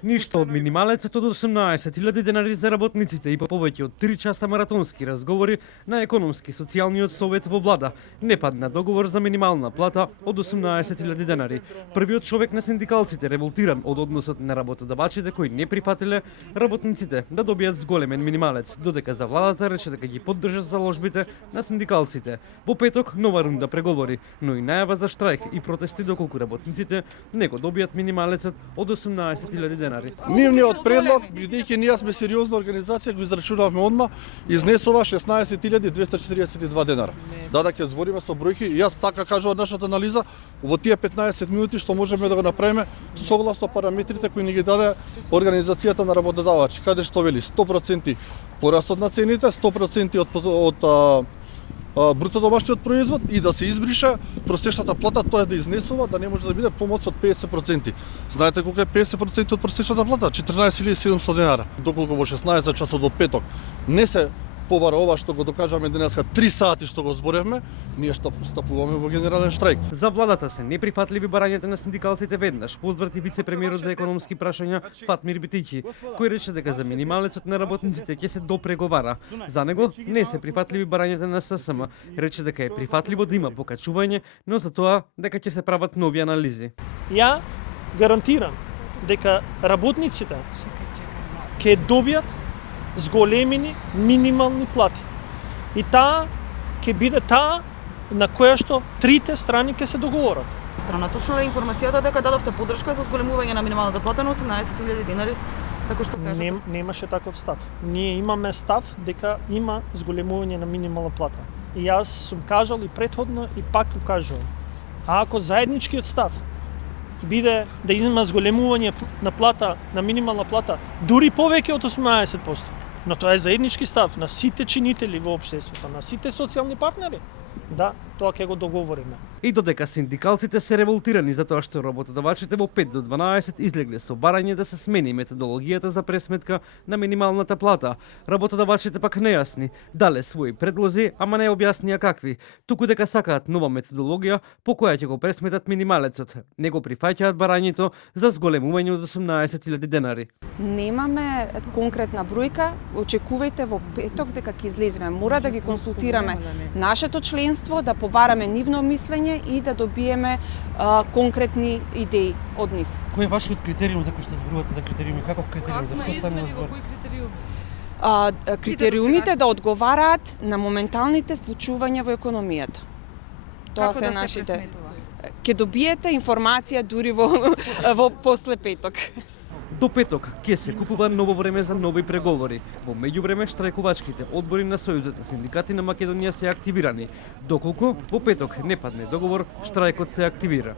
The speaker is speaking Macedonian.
Ништо од минималецот од 18.000 денари за работниците и по повеќе од 3 часа маратонски разговори на економски социјалниот совет во влада не падна договор за минимална плата од 18.000 денари. Првиот човек на синдикалците револтиран од односот на работодавачите кои не прифатиле работниците да добијат зголемен минималец, додека за владата рече дека ги поддржа заложбите на синдикалците. Во петок нова рунда преговори, но и најава за штрајк и протести доколку работниците не го добијат минималецот од 18.000 денари. Нивниот предлог, бидејќи ние сме сериозна организација, го израчунавме одма, изнесува 16.242 денара. Да ќе збориме со бројки, јас така кажувам нашата анализа, во тие 15 минути што можеме да го направиме согласно параметрите кои ни ги даде организацијата на работодавачи, каде што вели 100% порастот на цените, 100% од бруто домашниот производ и да се избрише просечната плата, тоа да изнесува да не може да биде помоц од 50%. Знаете колку е 50% од просечната плата? 14.700 денара. Доколку во 16 часот во петок не се побара ова што го докажаме денеска 3 сати што го зборевме, ние што стапуваме во генерален штрајк. За владата се неприфатливи барањата на синдикалците веднаш, позврати вице-премиерот за економски прашања Фатмир Битиќи, кој рече дека за минималецот на работниците ќе се допреговара. За него не се прифатливи барањата на ССМ, рече дека е прифатливо да има покачување, но за тоа дека ќе се прават нови анализи. Ја гарантирам дека работниците ќе добијат зголемени минимални плати. И таа ќе биде таа на која што трите страни ќе се договорат. Страна точно е информацијата дека дадовте поддршка за зголемување на минималната плата на 18.000 денари, како што кажете. Немаше таков став. Ние имаме став дека има зголемување на минимална плата. И јас сум кажал и претходно и пак го кажувам. А ако заедничкиот став биде да има зголемување на плата, на минимална плата, дури повеќе од 18%. Но тоа е заеднички став на сите чинители во општеството, на сите социјални партнери. Да, тоа ќе го договориме. И додека синдикалците се револтирани за тоа што работодавачите во 5 до 12 излегле со барање да се смени методологијата за пресметка на минималната плата, работодавачите пак нејасни дале своји предлози, ама не објаснија какви, туку дека сакаат нова методологија по која ќе го пресметат минималецот. Не го прифаќаат барањето за зголемување од 18.000 денари. Немаме конкретна бројка, очекувајте во петок дека ќе излеземе. Мора да ги консултираме нашето членство, да побараме нивно мислење и да добиеме конкретни идеи од нив. Кој е вашиот критериум за кој што зборувате за критериуми? Каков критериум? Зашто станува збор? Критериумите да одговараат на моменталните случувања во економијата. Тоа се нашите. Ќе добиете информација дури во после петок. До петок ќе се купува ново време за нови преговори. Во меѓувреме штрајкувачките одбори на Сојузот на синдикати на Македонија се активирани. Доколку во петок не падне договор, штрајкот се активира.